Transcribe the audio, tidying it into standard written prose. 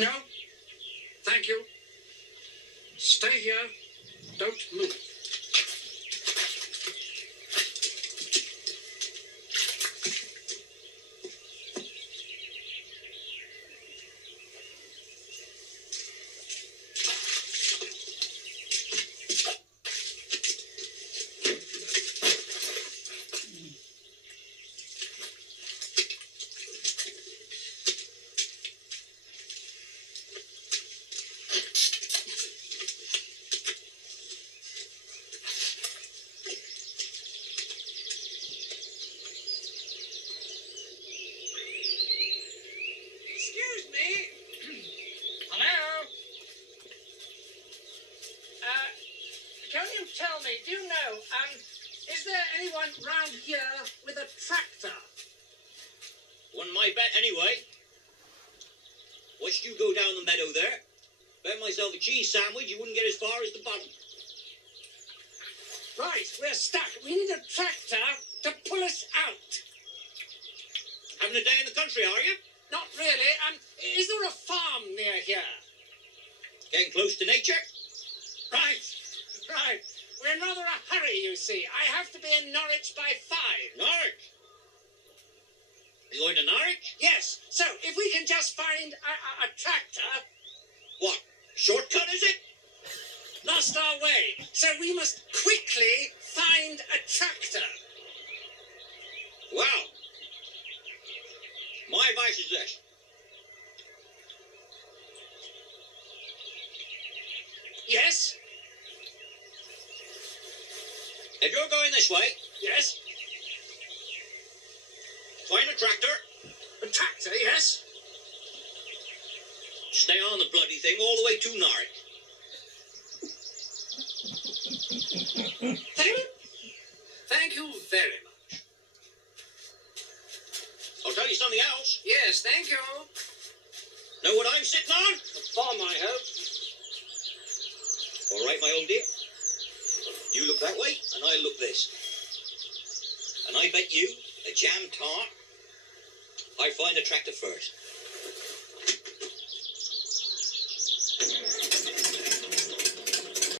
No, thank you. Stay here. Don't move. Excuse me. Hello? Can you tell me, do you know, is there anyone round here with a tractor? Wouldn't my bet anyway. Watched you go down the meadow there. Bet myself a cheese sandwich, you wouldn't get as far as the bottom. Right, we're stuck. We need a tractor to pull us out. Having a day in the country, are you? Not really. Is there a farm near here? Getting close to nature? Right. We're in rather a hurry, you see. I have to be in Norwich by 5. Norwich? You going to Norwich? Yes. So, if we can just find a tractor... What? Shortcut, is it? Lost our way. So we must quickly find a tractor. Wow. My advice is this. Yes? If you're going this way, Yes? find a tractor, A tractor, yes? stay on the bloody thing all the way to Norwich. Thank you very much. I'll tell you something else. Yes, thank you. Know what I'm sitting on? A farm, I hope. All right, my old dear. You look that way, and I look this. And I bet you, a jam tart, I find a tractor first.